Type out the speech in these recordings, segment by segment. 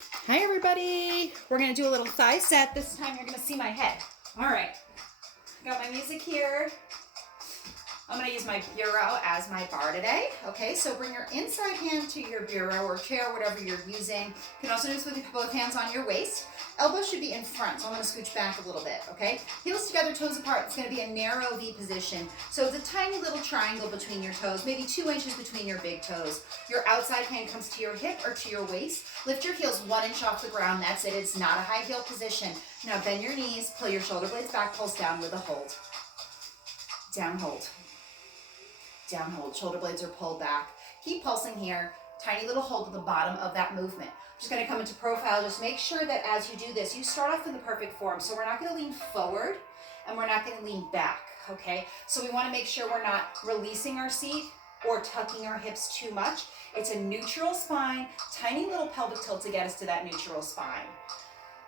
Hi everybody, we're gonna do a little thigh set. This time you're gonna see my head. All right, got my music here. I'm gonna use my bureau as my bar today. Okay, so bring your inside hand to your bureau or chair, whatever you're using. You can also do this with both hands on your waist. Elbows should be in front, so I'm gonna scooch back a little bit, okay? Heels together, toes apart. It's gonna be a narrow V position. So it's a tiny little triangle between your toes, maybe 2 inches between your big toes. Your outside hand comes to your hip or to your waist. Lift your heels 1 inch off the ground, that's it. It's not a high heel position. Now bend your knees, pull your shoulder blades back, pulse down with a hold. Down, hold. Down, hold. Shoulder blades are pulled back. Keep pulsing here. Tiny little hold at the bottom of that movement. Just going to come into profile. Just make sure that as you do this, you start off in the perfect form. So we're not going to lean forward and we're not going to lean back, okay? So we want to make sure we're not releasing our seat or tucking our hips too much. It's a neutral spine, tiny little pelvic tilt to get us to that neutral spine.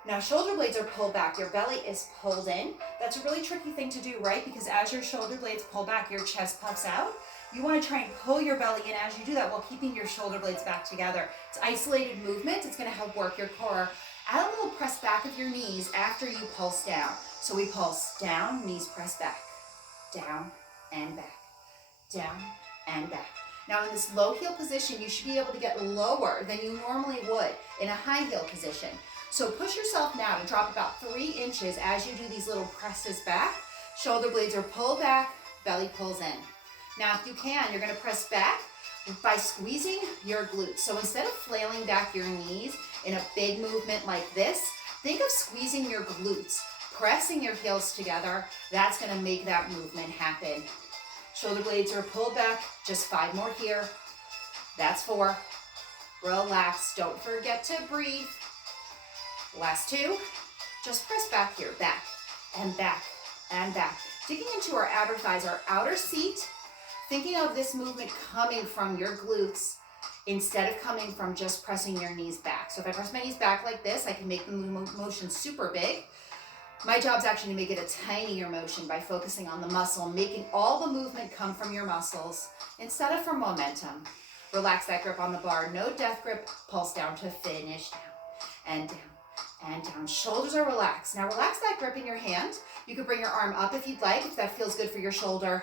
Now shoulder blades are pulled back, your belly is pulled in. That's a really tricky thing to do, right? Because as your shoulder blades pull back, your chest puffs out. You want to try and pull your belly in as you do that while keeping your shoulder blades back together. It's isolated movement, it's going to help work your core. Add a little press back of your knees after you pulse down. So we pulse down, knees press back, down and back, down and back. Now in this low heel position, you should be able to get lower than you normally would in a high heel position. So push yourself now to drop about 3 inches as you do these little presses back. Shoulder blades are pulled back, belly pulls in. Now if you can, you're gonna press back by squeezing your glutes. So instead of flailing back your knees in a big movement like this, think of squeezing your glutes, pressing your heels together. That's gonna make that movement happen. Shoulder blades are pulled back, just 5 more here. That's 4. Relax, don't forget to breathe. Last 2, just press back here, back and back and back. Digging into our outer thighs, our outer seat, thinking of this movement coming from your glutes instead of coming from just pressing your knees back. So if I press my knees back like this, I can make the motion super big. My job is actually to make it a tinier motion by focusing on the muscle, making all the movement come from your muscles instead of from momentum. Relax that grip on the bar, no death grip, pulse down to finish, down and down. And down. Shoulders are relaxed. Now relax that grip in your hand. You could bring your arm up if you'd like, if that feels good for your shoulder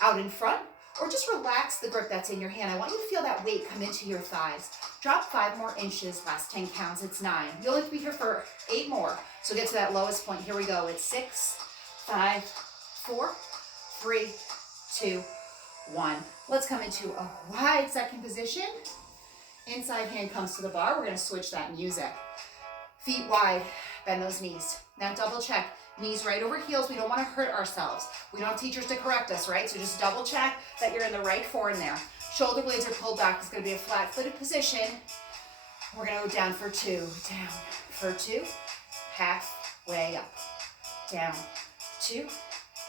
out in front, or just relax the grip that's in your hand. I want you to feel that weight come into your thighs. Drop 5 more inches, last 10 counts, it's 9. You'll have to be here for 8 more. So get to that lowest point. Here we go. It's 6, 5, 4, 3, 2, 1. Let's come into a wide second position. Inside hand comes to the bar. We're gonna switch that music. Feet wide, bend those knees. Now double check, knees right over heels. We don't want to hurt ourselves. We don't have teachers to correct us, right? So just double check that you're in the right form there. Shoulder blades are pulled back. It's going to be a flat-footed position. We're going to go down for 2, down for 2, halfway up, down, 2,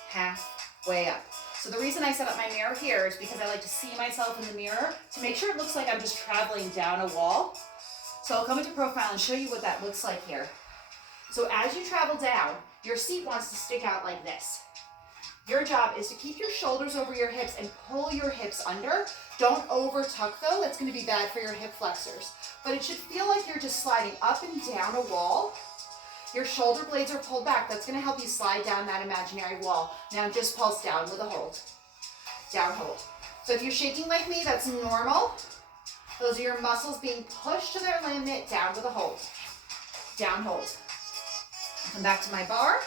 halfway up. So the reason I set up my mirror here is because I like to see myself in the mirror to make sure it looks like I'm just traveling down a wall. So I'll come into profile and show you what that looks like here. So as you travel down, your seat wants to stick out like this. Your job is to keep your shoulders over your hips and pull your hips under. Don't over tuck though, that's gonna be bad for your hip flexors. But it should feel like you're just sliding up and down a wall. Your shoulder blades are pulled back. That's gonna help you slide down that imaginary wall. Now just pulse down with a hold. Down, hold. So if you're shaking like me, that's normal. Those are your muscles being pushed to their limit, down with a hold. Down, hold. Come back to my bar.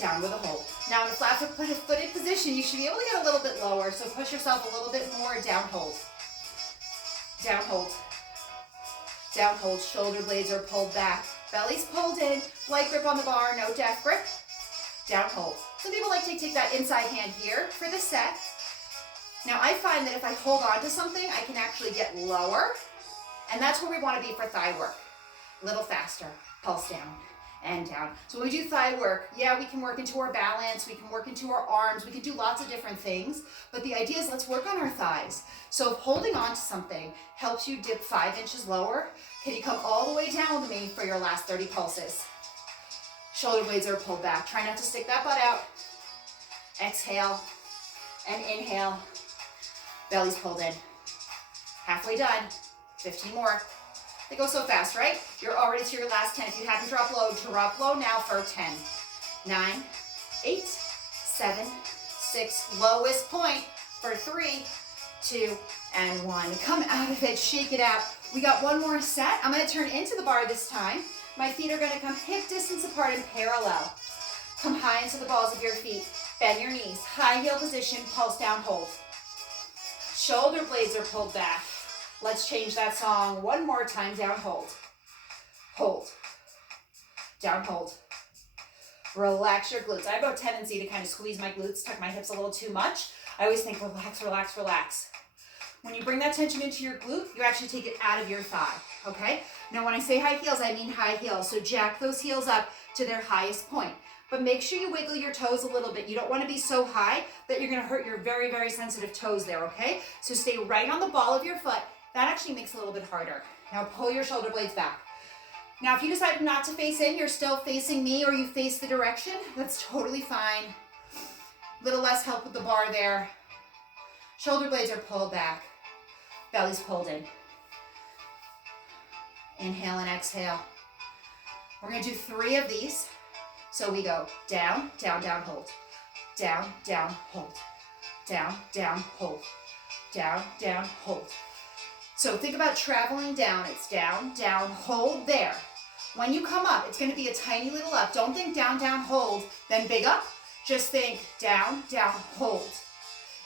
Down with a hold. Now in a flat-footed position, you should be able to get a little bit lower, so push yourself a little bit more, down, hold. Down, hold. Down, hold. Shoulder blades are pulled back. Belly's pulled in. Light grip on the bar, no death grip. Down, hold. Some people like to take that inside hand here for the set. Now I find that if I hold on to something, I can actually get lower, and that's where we want to be for thigh work. A little faster, pulse down and down. So when we do thigh work, yeah, we can work into our balance, we can work into our arms, we can do lots of different things, but the idea is let's work on our thighs. So if holding on to something helps you dip 5 inches lower, can you come all the way down with me for your last 30 pulses? Shoulder blades are pulled back. Try not to stick that butt out. Exhale and inhale. Belly's pulled in. Halfway done. 15 more. They go so fast, right? You're already to your last 10. If you haven't dropped low now for 10, 9, 8, 7, 6, lowest point for 3, 2, and 1. Come out of it, shake it out. We got one more set. I'm gonna turn into the bar this time. My feet are gonna come hip distance apart in parallel. Come high into the balls of your feet. Bend your knees, high heel position, pulse down, hold. Shoulder blades are pulled back. Let's change that song one more time. Down, hold. Hold. Down, hold. Relax your glutes. I have a tendency to kind of squeeze my glutes, tuck my hips a little too much. I always think relax, relax, relax. When you bring that tension into your glute, you actually take it out of your thigh, okay? Now when I say high heels, I mean high heels. So jack those heels up to their highest point. But make sure you wiggle your toes a little bit. You don't want to be so high that you're going to hurt your very, very sensitive toes there, okay? So stay right on the ball of your foot. That actually makes it a little bit harder. Now pull your shoulder blades back. Now if you decide not to face in, you're still facing me or you face the direction, that's totally fine. A little less help with the bar there. Shoulder blades are pulled back. Belly's pulled in. Inhale and exhale. We're going to do 3 of these. So we go down, down, down, hold. Down, down, hold. Down, down, hold. Down, down, hold. So think about traveling down. It's down, down, hold there. When you come up, it's going to be a tiny little up. Don't think down, down, hold, then big up. Just think down, down, hold.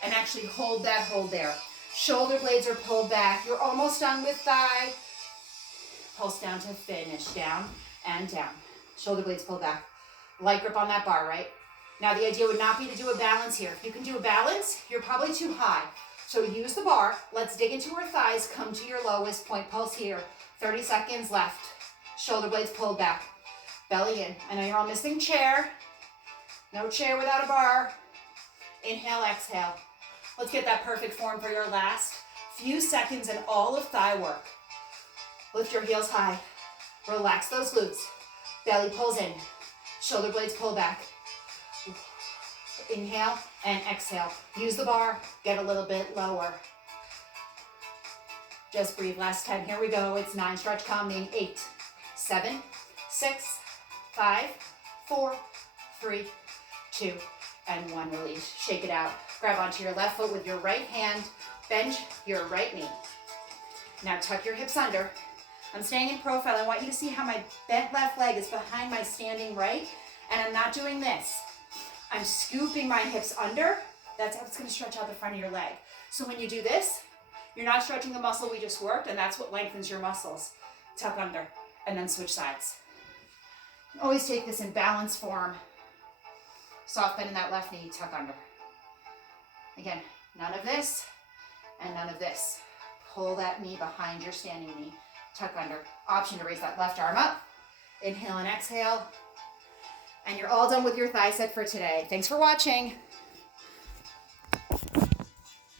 And actually hold that hold there. Shoulder blades are pulled back. You're almost done with thigh. Pulse down to finish. Down and down. Shoulder blades pulled back. Light grip on that bar, right? Now the idea would not be to do a balance here. If you can do a balance, you're probably too high. So use the bar. Let's dig into our thighs. Come to your lowest point. Pulse here. 30 seconds left. Shoulder blades pulled back. Belly in. I know you're all missing chair. No chair without a bar. Inhale, exhale. Let's get that perfect form for your last few seconds and all of thigh work. Lift your heels high. Relax those glutes. Belly pulls in. Shoulder blades pull back. Inhale and exhale. Use the bar. Get a little bit lower. Just breathe. Last 10. Here we go. It's 9. Stretch counting. 8, 7, 6, 5, 4, 3, 2, and 1. Release. Shake it out. Grab onto your left foot with your right hand. Bend your right knee. Now tuck your hips under. I'm staying in profile. I want you to see how my bent left leg is behind my standing right, and I'm not doing this. I'm scooping my hips under. That's how it's going to stretch out the front of your leg. So when you do this, you're not stretching the muscle we just worked, and that's what lengthens your muscles. Tuck under, and then switch sides. Always take this in balance form. Soft bend in that left knee, tuck under. Again, none of this, and none of this. Pull that knee behind your standing knee. Tuck under. Option to raise that left arm up. Inhale and exhale. And you're all done with your thigh set for today. Thanks for watching.